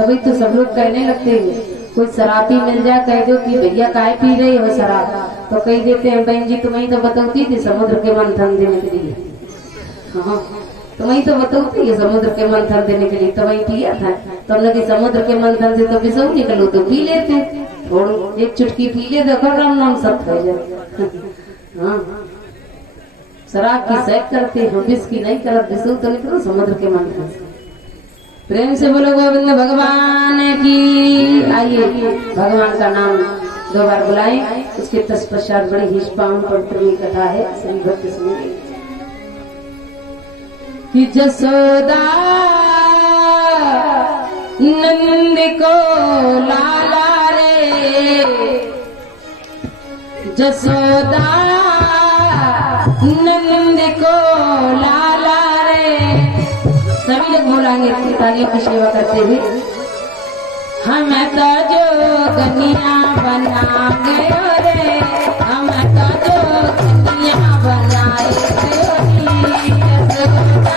तभी तो सब लोग कहने लगते हैं, कोई शराबी मिल जाए कह दो कि भैया काय पी रही हो शराब, तो कह देते हैं बहन जी तुम्हें तो बताती थी समुद्र के मंथन देने के लिए। हाँ तुम्हें तो बताती है समुद्र के मंथन देने के लिए, तो वही पिया था। तो हमने कि समुद्र के मंथन से तो विषौ निकलो तो पी लेते, थोड़ी एक चुटकी पी ले देखो राम नाम सब हो जाए। हाँ शराब की सैक करते हम विष की नहीं करत, विषौ तो निकलो समुद्र के मंथन से। प्रेम से बोलो गोविंद भगवान की। आइए भगवान का नाम 2 बार बुलाएं, उसके तत्पश्चात बड़ी हिष्पाम पवित्र कथा है, श्री भक्त सुनिए। कि जसोदा नंद को लाला रे, जसोदा नंद को लाला रे। सभी लोग बोलेंगे तालियों की सेवा करते हुए। हम तो जो कन्या बना गयो रे, हम तो जो कन्या बनाए गयो हम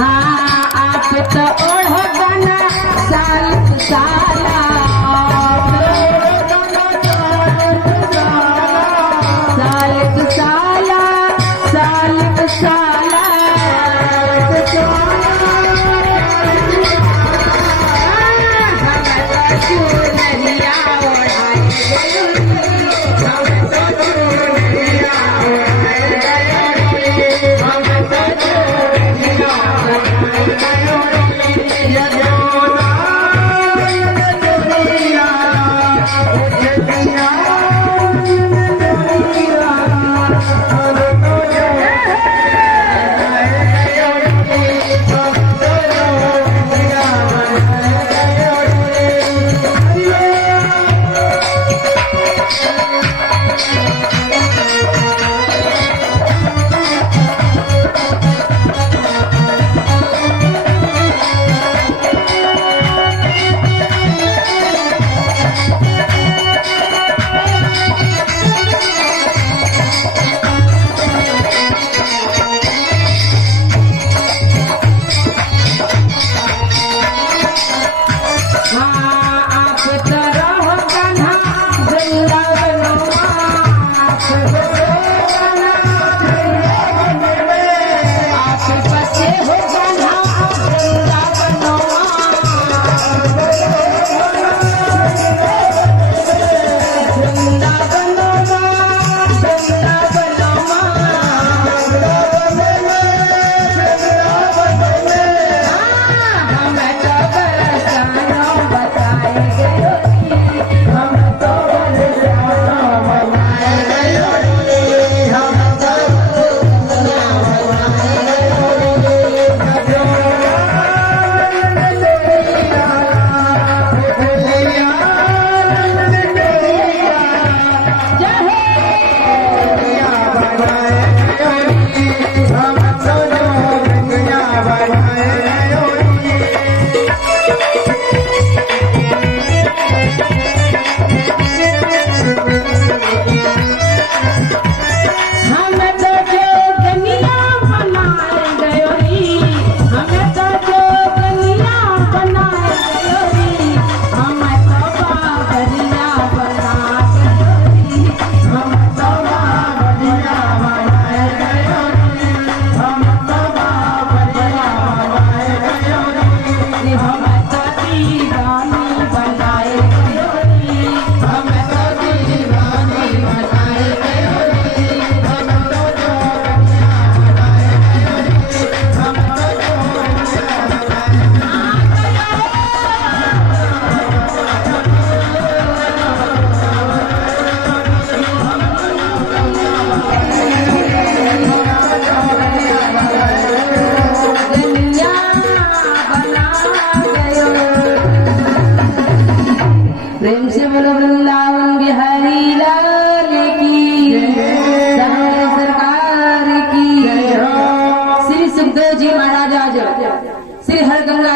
हाँ आप तो ओढ़ो बना साल साला साल साला साल साला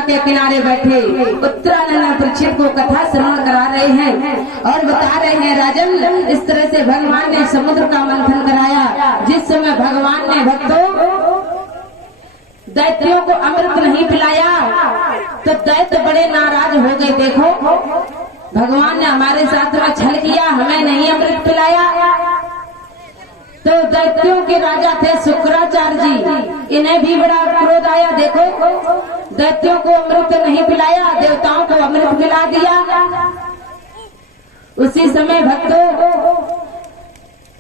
नदिया किनारे बैठे उत्तरानंद परीक्षित को कथा श्रवण करा रहे हैं और बता रहे हैं राजन, इस तरह से भगवान ने समुद्र का मंथन कराया। जिस समय भगवान ने भक्तों दैत्यों को अमृत नहीं पिलाया तो दैत्य बड़े नाराज हो गए। देखो भगवान ने हमारे साथ में छल किया, हमें नहीं अमृत पिलाया। तो दैत्यों के राजा थे शुक्राचार्य जी, इन्हें भी बड़ा क्रोध आया। देखो दैत्यों को अमृत नहीं पिलाया, देवताओं को अमृत पिला दिया। उसी समय भक्तों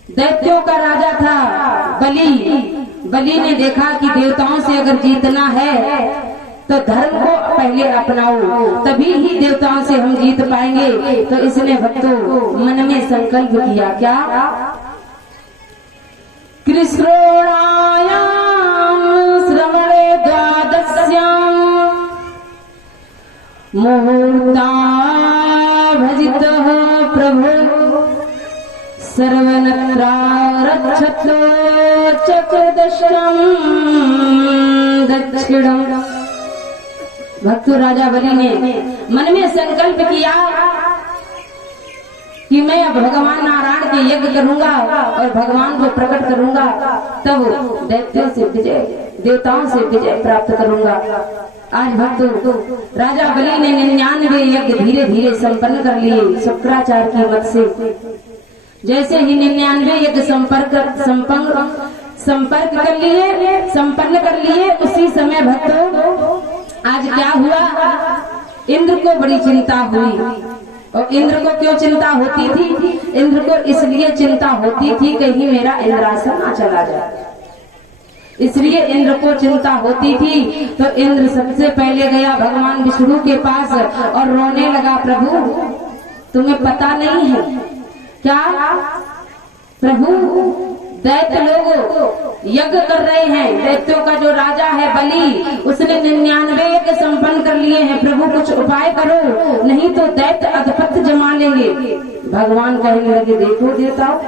दैत्यों का राजा था बलि ने देखा कि देवताओं से अगर जीतना है तो धर्म को पहले अपनाओ, तभी ही देवताओं से हम जीत पाएंगे। तो इसने भक्तों मन में संकल्प किया, क्या कृष्णोणायां श्रवणे द्वादश्यां मुहूर्ता भजितः प्रभु सर्वनत्रारक्षतो चतुर्दशम दक्षिणम। भक्त राजा बलि ने मन में संकल्प किया कि मैं अब भगवान नारायण के यज्ञ करूंगा और भगवान को प्रकट करूंगा, तब दैत्यों से विजय देवताओं से विजय प्राप्त करूंगा। आज भक्तों, राजा बलि ने 99 यज्ञ धीरे धीरे संपन्न कर लिए शुक्राचार्य की मत से। जैसे ही 99 यज्ञ संपन्न कर लिए उसी समय भक्तों आज क्या हुआ, इंद्र को बड़ी चिंता हुई। और इंद्र को क्यों चिंता होती थी? इंद्र को इसलिए चिंता होती थी कहीं मेरा इंद्रासन ना चला जाए, इसलिए इंद्र को चिंता होती थी। तो इंद्र सबसे पहले गया भगवान विष्णु के पास और रोने लगा, प्रभु तुम्हें पता नहीं है क्या, प्रभु दैत्य लोग यज्ञ कर रहे हैं, दैत्यों का जो राजा है बलि उसने 99 यज्ञ संपन्न कर लिए हैं, प्रभु कुछ उपाय करो नहीं तो दैत्य अधपत जमा लेंगे। भगवान कहने लगे, देखो देवताओं,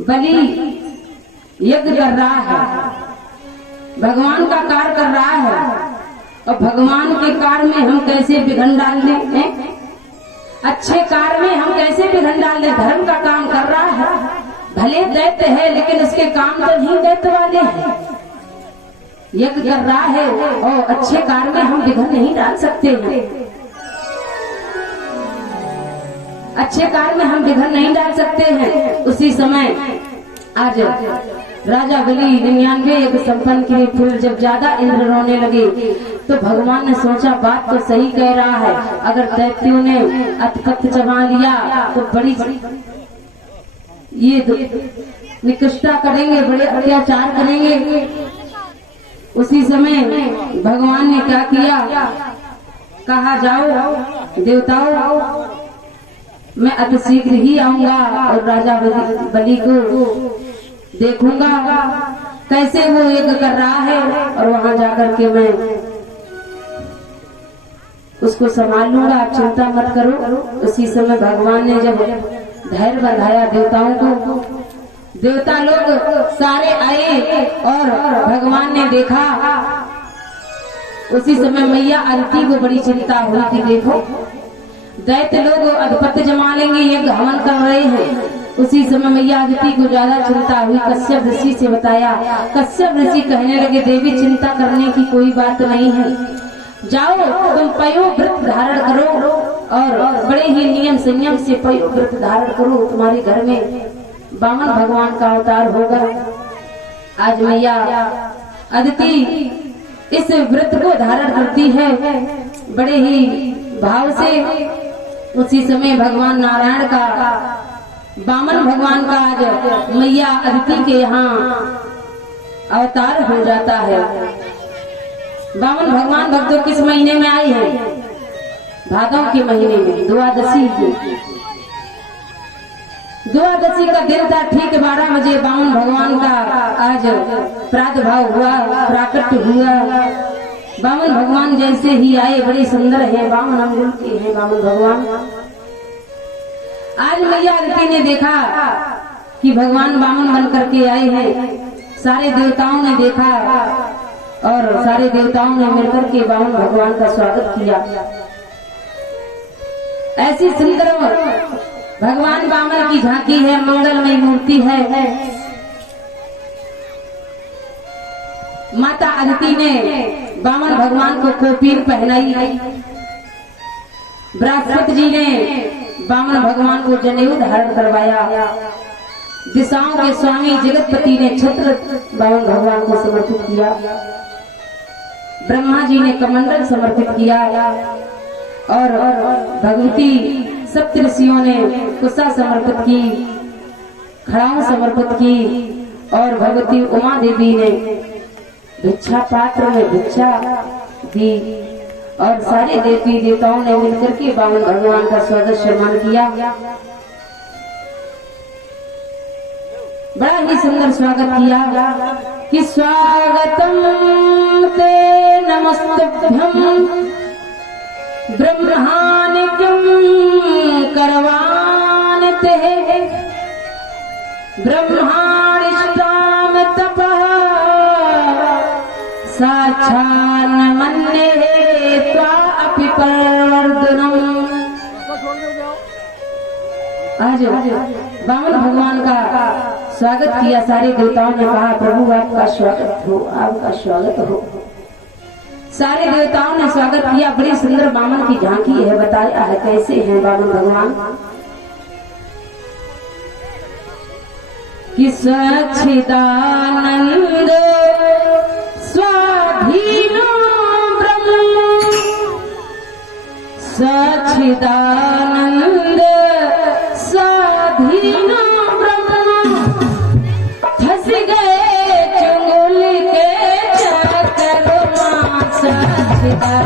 बलि यज्ञ कर रहा है, भगवान का कार्य कर रहा है, और भगवान के कार्य में हम कैसे विघन डाल दें? अच्छे कार्य में हम कैसे विघन डाल दें? धर्म का काम कर रहा है, भले दैत्य है लेकिन उसके काम तो नहीं दैत्य वाले हैं, यज्ञ कर रहा है और अच्छे कार्य में हम विघन नहीं डाल सकते हैं, अच्छे कार्य में हम विघन नहीं डाल सकते हैं। उसी समय आज राजा बलि 99 यज्ञ संपन्न किए। फिर जब ज्यादा इंद्र रोने लगे तो भगवान ने सोचा बात तो सही कह रहा है, अगर दैत्यों ने अतपथ जमा लिया तो बड़ी ये निकृष्टता करेंगे, बड़े अत्याचार करेंगे। उसी समय भगवान ने क्या किया, कहा जाओ देवताओं, मैं अति शीघ्र ही आऊंगा और राजा बलि को देखूंगा कैसे वो यज्ञ कर रहा है, और वहां जाकर के मैं उसको संभाल लूंगा, आप चिंता मत करो। उसी समय भगवान ने जब धैर्य बंधाया देवताओं को, देवता लोग सारे आए और भगवान ने देखा। उसी समय मैया अदिति को बड़ी चिंता हुई कि देखो दैत्य लोग अधपत जमा लेंगे, यज्ञ हवन कर रहे हैं। उसी समय मैया अदिति को ज्यादा चिंता हुई, कश्यप ऋषि से बताया। कश्यप ऋषि कहने लगे, देवी चिंता करने की कोई बात नहीं है, जाओ तुम पयो व्रत धारण करो और बड़े ही नियम संयम से पयो व्रत धारण करो, तुम्हारे घर में वामन भगवान का अवतार होगा। आज मैया अदिति इस व्रत को धारण करती है बड़े ही भाव से। उसी समय भगवान नारायण का, वामन भगवान का आज मैया अदिति के यहाँ अवतार हो जाता है। वामन भगवान भक्तों किस महीने में आए हैं? भादव के महीने में, द्वादशी का दिन था। ठीक 12 बजे वामन भगवान का आज प्रादुर्भाव हुआ, प्राकट्य हुआ। वामन भगवान जैसे ही आए, बड़े सुंदर है, वामन अंगुल के हैं वामन भगवान। आज मैया अदिति ने देखा कि भगवान वामन बन करके आए हैं। सारे देवताओं ने देखा और सारे देवताओं ने मिलकर के वामन भगवान का स्वागत किया। ऐसी सुंदर भगवान वामन की झांकी है, मंगलमय मूर्ति है। माता अदिति ने वामन भगवान को कोपीन पहनाई। बृहस्पति जी ने वामन भगवान को जनेऊ धारण करवाया। दिशाओं के स्वामी जगतपति ने छत्र वामन भगवान को समर्पित किया। ब्रह्मा जी ने कमंडल समर्पित किया और भगवती सप्तऋषियों ने कुशा समर्पित की, खड़ाऊ समर्पित की और भगवती उमा देवी ने भिक्षा पात्र में भिक्षा दी और सारे देवी देवताओं ने मिलकर के वामन भगवान का स्वागत सम्मान किया। बड़ा ही सुंदर स्वागत किया कि स्वागतम ते नमस्तुभ्यं ब्रह्मानिकं करवान ते ब्रह्माणिष्टाम तपः साक्षान् मन्ये त्वा अपि परवर्धनम्। आज वामन भगवान का स्वागत किया। सारे देवताओं ने कहा प्रभु आपका स्वागत हो, आपका स्वागत हो। सारे देवताओं ने स्वागत किया। बड़ी सुंदर बामन की झांकी है, बताया है कैसे हैं बामन भगवान कि सच्चिदानंद स्वाधीनो ब्रह्म, सच्चिदानंद स्वाधीनो ब्रह्म, फंस गए चुंगल के चक्कर में सच्चिदानंद।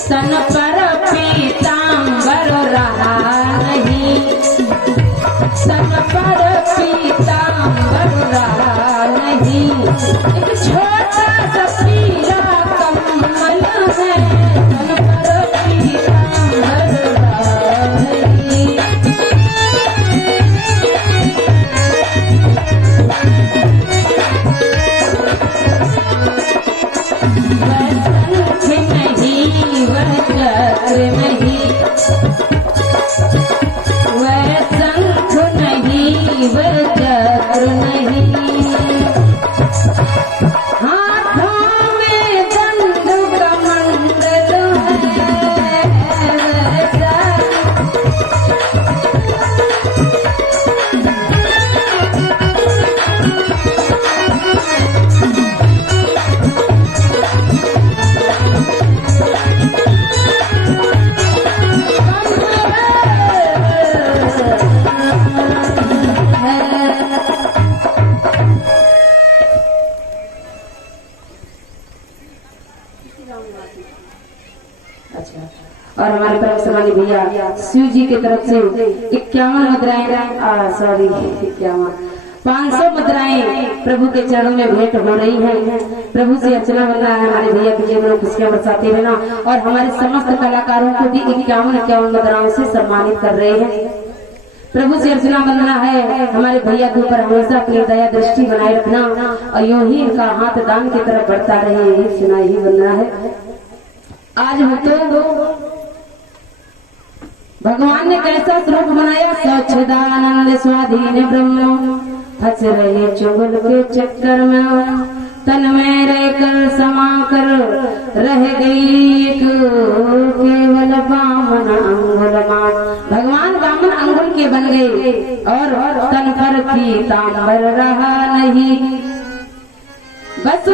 सन पर पीतांबर रहा नहीं, सन पर पीतांबर रहा नहीं, एक छोटा सा पीला कमल है, सन पर पीतांबर रहा नहीं। वह चक्र नहीं, वह शंख नहीं, वह चक्र नहीं, हाथों में दंड कमंडल अच्छा। और हमारे परमसमानी भैया शिव जी की तरफ से 51 मुद्राएं, सॉरी 51 500 मुद्राएं प्रभु के चरणों में भेंट हो रही हैं। प्रभु से अर्चना बन रहा है। हमारे भैया के जीवन में खुशियां बरसाते रहना और हमारे समस्त कलाकारों को भी 51 मुद्राओं से सम्मानित कर रहे हैं। प्रभु से अर्चना बनना है। हमारे भैया के ऊपर हमेशा अपनी दया दृष्टि बनाए रखना और यूं ही इनका हाथ दान की तरफ बढ़ता रहे, यही सुना ही बनना है। आज हो तो भगवान ने कैसा स्वरूप बनाया, सच्चिदानंद स्वाधीन ब्रह्म, फंस रहे चुगल के चक्कर में, तन में रहकर समा कर रह गई केवल बामन अंगुलमान। भगवान बामन अंगुल के बन गए और तन पर पीतांबर रहा नहीं। बस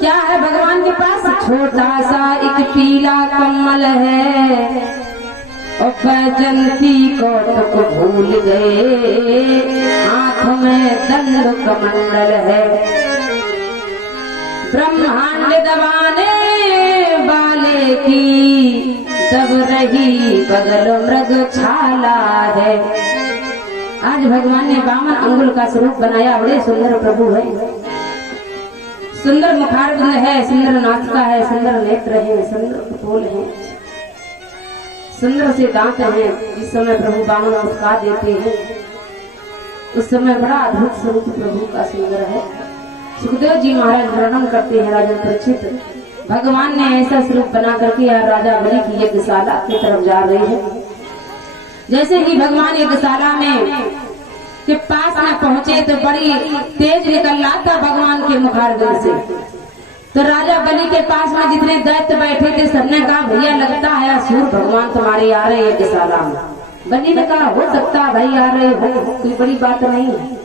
क्या है भगवान के पास, छोटा सा एक पीला कमल है और बैजंती को तक भूल गए, हाथ में दंड कमंडल है, ब्रह्मांड दबाने वाले की दब रही बगल मृग छाला है। आज भगवान ने बामन अंगुल का स्वरूप बनाया। बड़े सुंदर प्रभु है, सुंदर मुखारबिंद है, सुंदर नासिका है, सुंदर नेत्र है, सुंदर फूल है, सुंदर से दांत हैं। जिस समय प्रभु बामन मुस्कान देते हैं उस समय बड़ा अद्भुत स्वरूप प्रभु का सुंदर है। सुखदेव जी महाराज वर्णन करते हैं, राजा परीक्षित भगवान ने ऐसा स्वरूप बना करके राजा बलि की यज्ञशाला की तरफ जा रहे हैं। जैसे ही भगवान यज्ञशाला में के पास में पहुंचे तो बड़ी तेज निकल रहा था भगवान के मुखारबिंद से। तो राजा बलि के पास में जितने दैत्य बैठे थे सबने कहा भैया लगता है असुर भगवान तुम्हारे आ रहे हैं यज्ञशाला में। बलि ने कहा हो सकता भाई आ रहे हो, कोई बड़ी बात नहीं है।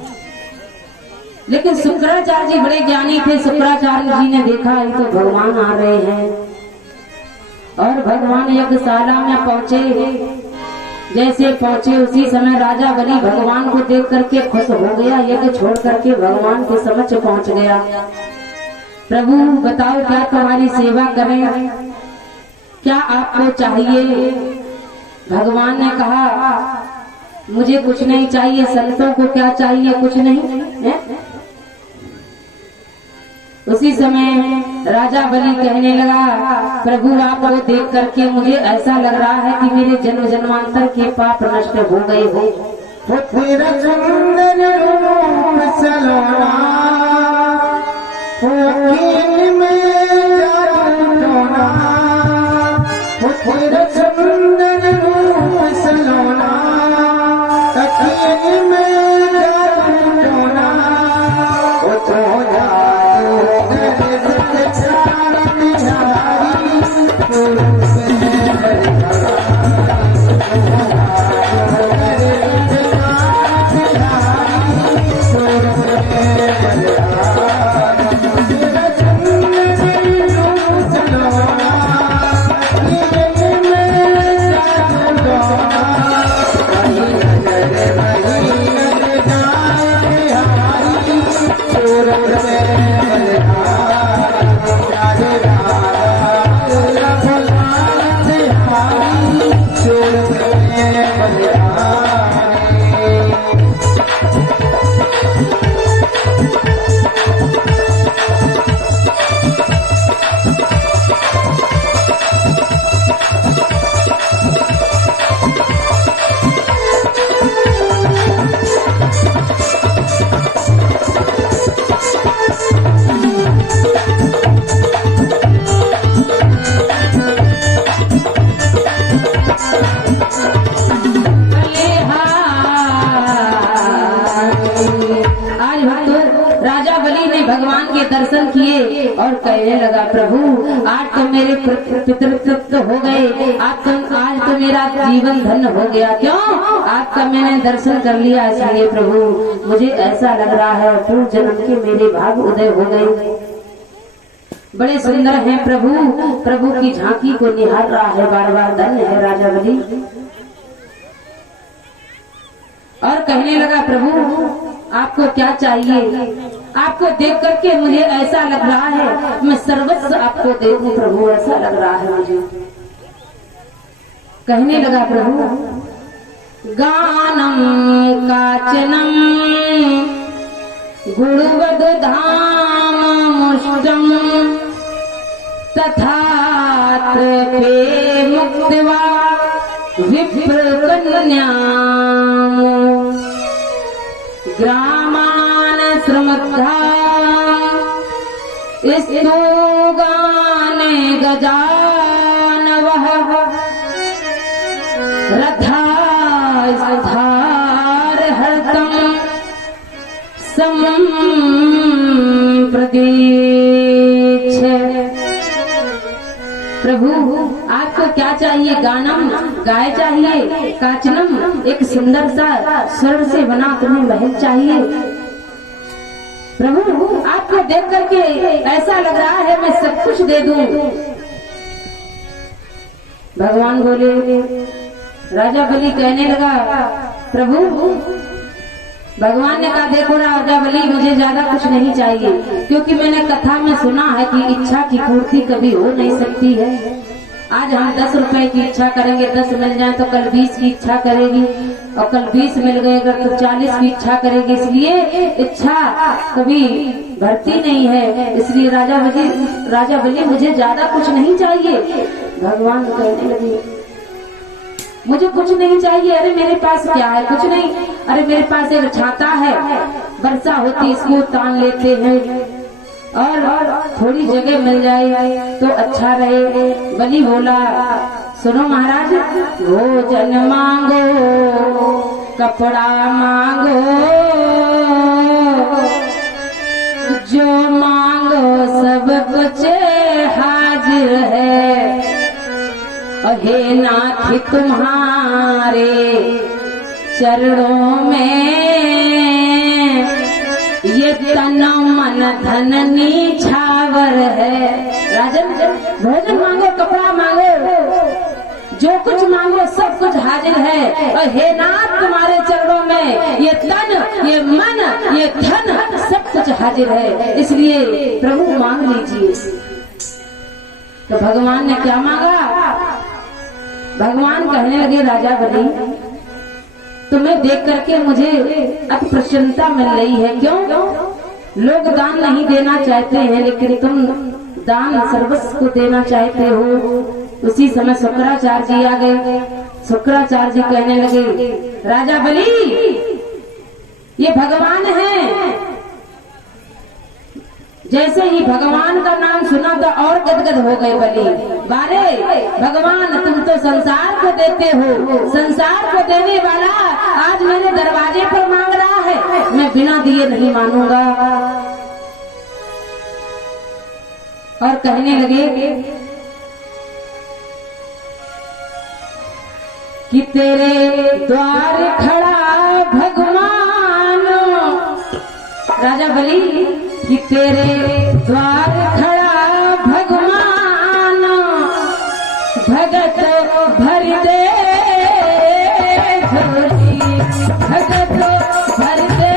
लेकिन शुक्राचार्य जी बड़े ज्ञानी थे। शुक्राचार्य जी ने देखा ये तो भगवान आ रहे हैं, और भगवान यज्ञशाला में पहुंचे। जैसे पहुंचे उसी समय राजा बलि भगवान को देख करके खुश हो गया, यज्ञ छोड़ करके भगवान के समक्ष पहुंच गया। प्रभु बताओ क्या तुम्हारी सेवा करें, क्या आपको चाहिए? भगवान ने कहा मुझे कुछ नहीं चाहिए। संतों को क्या चाहिए? कुछ नहीं है? उसी समय राजा बलि कहने लगा, प्रभु आपको देख करके मुझे ऐसा लग रहा है कि मेरे जन्म जन्मांतर के पाप नष्ट हो गए हो। तेरा सुंदर रूप सलोना, वकील में जादू टोना, तेरा सुंदर रूप सलोना, वकील में जादू टोना, वो तो भगवान के दर्शन किए और कहने लगा, प्रभु आज तो मेरे पितृत्व हो गए, आज तो मेरा जीवन धन्य हो गया। क्यों? आपका मैंने दर्शन कर लिया, इसलिए प्रभु मुझे ऐसा लग रहा है पूर्व जन्म के मेरे भाग उदय हो गए। बड़े सुंदर हैं प्रभु, प्रभु की झांकी को निहार रहा है बार बार। धन्य है राजा बलि। और कहने लगा, प्रभु आपको क्या चाहिए? आपको देख करके मुझे ऐसा लग रहा है मैं सर्वस्व आपको दे दूं प्रभु, ऐसा लग रहा है मुझे। कहने लगा, प्रभु गानम काचनम गुरुवद धाम मुष्टम तथात्र पे मुक्तवा विप्र कन्याम ग्रामान श्रमद्धा स्तूगाने गजानवः रथा धार हर्तम समं प्रदीक्ष। प्रभु आपको क्या चाहिए? गानम गाय चाहिए, काचनम एक सुंदर सा स्वर्ण से बना तुम्हें महल चाहिए। प्रभु आपको देख करके ऐसा लग रहा है मैं सब कुछ दे दूं। भगवान बोले, राजा बलि कहने लगा, प्रभु भगवान ने कहा, देखो राजा बलि मुझे ज्यादा कुछ नहीं चाहिए, क्योंकि मैंने कथा में सुना है कि इच्छा की पूर्ति कभी हो नहीं सकती है। आज हम 10 रुपए की इच्छा करेंगे, 10 मिल जाए तो कल 20 की इच्छा करेगी, और कल 20 मिल गए तो 40 की इच्छा करेगी। इसलिए इच्छा कभी भरती नहीं है। इसलिए राजा बलि मुझे ज्यादा कुछ नहीं चाहिए। भगवान कहने लगे, मुझे कुछ नहीं चाहिए। अरे मेरे पास क्या है? कुछ नहीं। अरे मेरे पास एक छाता है, वर्षा होती इसको तान लेते हैं, और थोड़ी जगह मिल जाए तो अच्छा रहे। बलि बोला, सुनो महाराज, भोजन मांगो, कपड़ा मांगो, जो मांगो सब कुछ हाजिर है। हे नाथ तुम्हारे चरणों में ये तन मन धन नीछावर है। राजन भोजन मांगो, कपड़ा मांगो, जो कुछ मांगो सब कुछ हाजिर है। और हे नाथ तुम्हारे चरणों में ये तन, ये मन, ये धन सब कुछ हाजिर है, इसलिए प्रभु मांग लीजिए। तो भगवान ने क्या मांगा? भगवान कहने लगे राजा बलि, तुम्हें देख करके मुझे अति प्रसन्नता मिल रही है। क्यों? लोग दान नहीं देना चाहते हैं, लेकिन तुम दान सर्वस्व को देना चाहते हो। उसी समय शुक्राचार्य जी आ गए। शुक्राचार्य जी कहने लगे, राजा बलि ये भगवान हैं। जैसे ही भगवान का नाम सुना तो और गदगद हो गए बलि। बारे भगवान, तुम तो संसार को देते हो, संसार को देने वाला आज मेरे दरवाजे पर मांग रहा है, मैं बिना दिए नहीं मानूंगा। और कहने लगे कि तेरे द्वार खड़ा भगवान, राजा बलि कि तेरे द्वार खड़ा भगवान, भगत भर दे झोली, भगत भर दे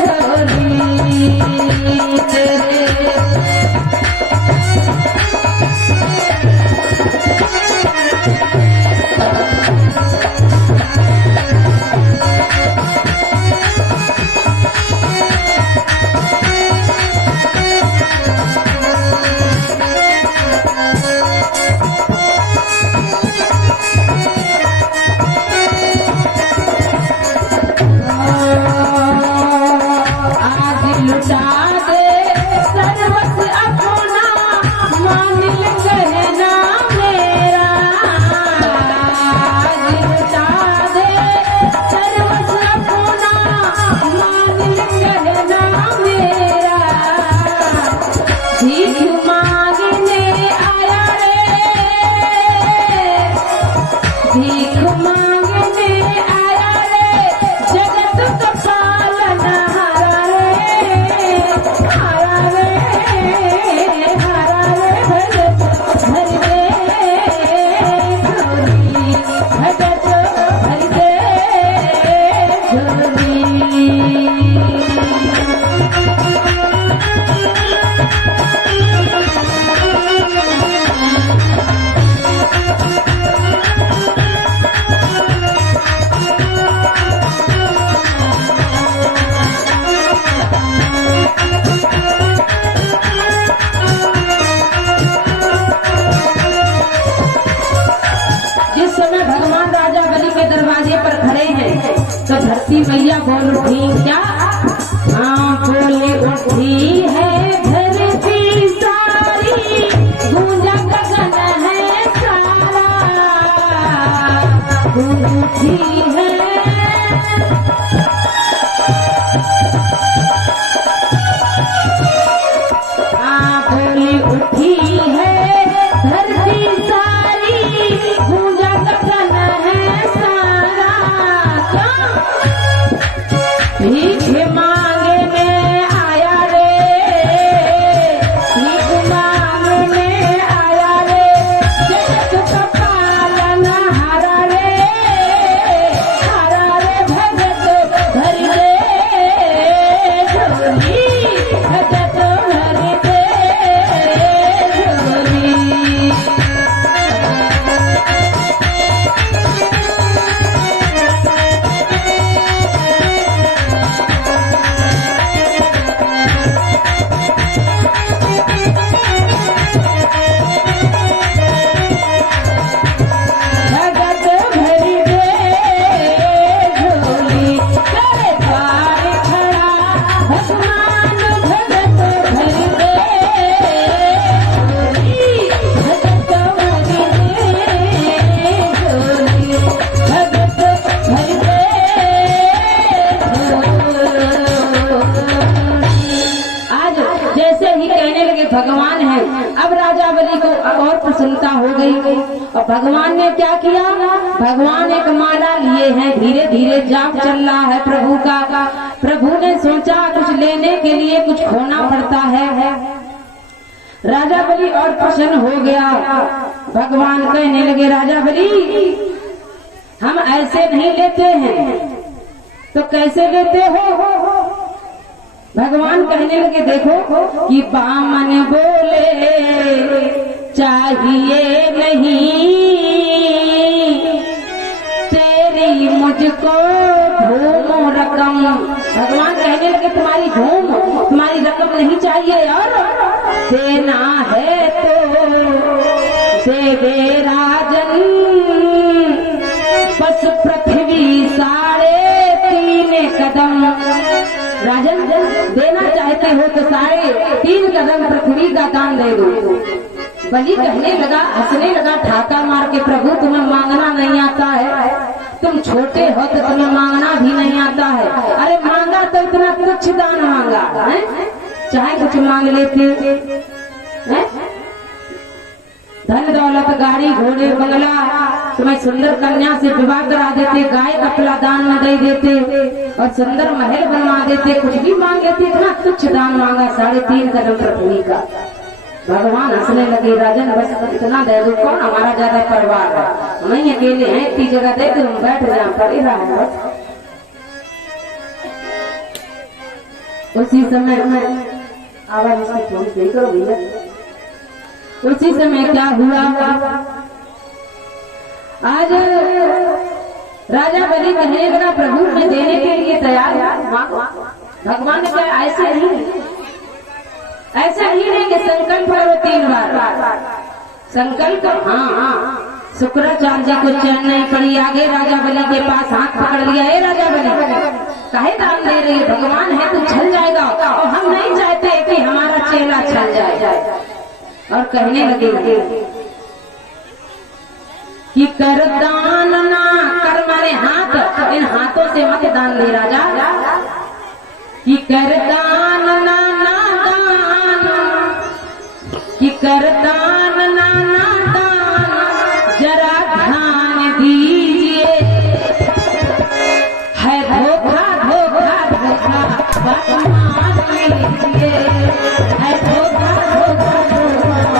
झोली तेरे। हैं। अब राजा बलि को और प्रसन्नता हो गई और भगवान ने क्या किया, भगवान एक माला लिए हैं, धीरे धीरे जाप चल रहा है प्रभु का। प्रभु ने सोचा कुछ लेने के लिए कुछ खोना पड़ता है। राजा बलि और प्रसन्न हो गया। भगवान कहने लगे, राजा बलि हम ऐसे नहीं लेते हैं, तो कैसे लेते हो? भगवान कहने लगे, देखो कि बामन बोले चाहिए नहीं तेरी मुझको धूम रकम। भगवान कहने लगे, तुम्हारी धूम, तुम्हारी रकम नहीं चाहिए, और देना है तो दे दे राजन, बस पृथ्वी 3.5 कदम। राजन देना चाहते हो तो 3.5 कदम पृथ्वी का दान दे दो। बलि कहने लगा, हंसने लगा ठाका मार के, प्रभु तुम्हें मांगना नहीं आता है, तुम छोटे हो तो तुम्हें मांगना भी नहीं आता है। अरे मांगा तो इतना तुच्छ दान मांगा है, चाहे कुछ मांग लेते हैं। धन दौलत गाड़ी घोड़े बंगला, तुम्हें सुंदर कन्या से विवाह करा देते, गाय कपड़ा दान में दे देते और सुंदर महल बनवा देते, कुछ भी मांग लेते, इतना तुच्छ दान मांगा 3.5 कदम पृथ्वी का। भगवान हंसने लगे, राजन बस इतना दे दो, कौन हमारा ज्यादा परिवार है, नहीं अकेले हैं, इतनी जगह दे दो, बैठ जाए पड़े रहा बस। उसी समय आवाज इसकी थोड़ी सही करो भैया। उसी समय क्या हुआ, आज राजा बलि कहने लगा, प्रभु मैं देने के लिए तैयार हूँ। भगवान ने कहा, ऐसा ही नहीं कि संकल्प करो 3 बार संकल्प। हाँ, शुक्राचार्य को चैन नहीं पड़ी, आगे राजा बलि के पास हाथ पकड़ लिया, ए राजा बलि काहे दान दे रही है, भगवान है तो छल जाएगा, और हम नहीं चाहते कि हमारा चेला छल जाए। और कहने लगे कि कर दान ना कर, मारे हाथ, इन हाथों से मत दान दे राजा, कि कर दान ना दान, कि कर दान ना दान, जरा ध्यान दीजिए, है धोखा धोखा धोखा बात मान लीजिए, है धोखा धोखा धोखा।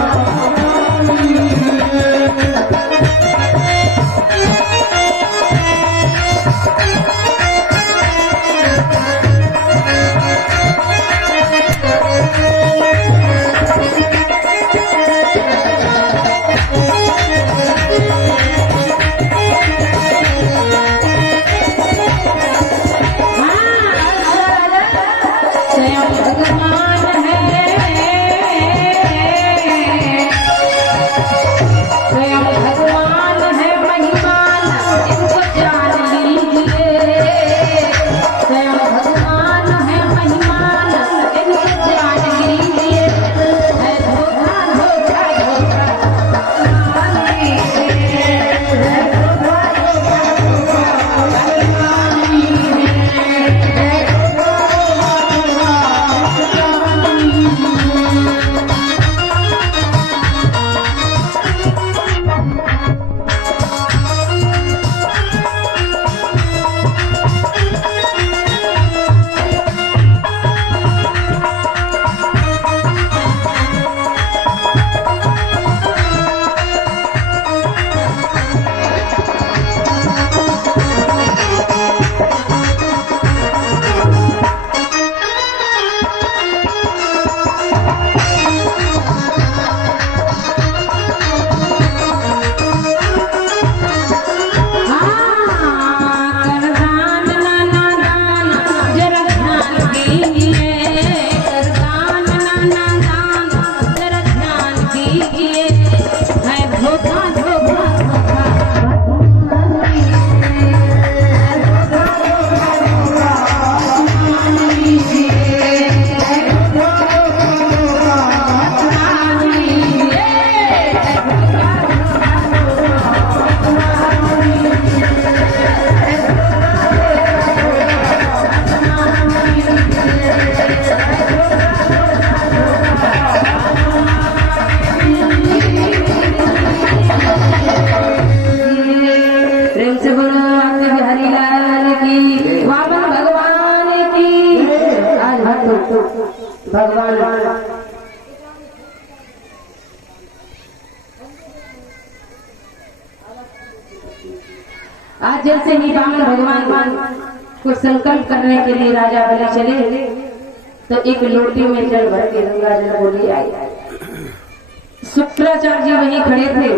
भगवान आज जैसे ही बामन भगवान को संकल्प करने के लिए राजा बलि चले तो एक लोटे में जल भर के गंगा जल बोले आए। शुक्राचार्य जी वहीं खड़े थे।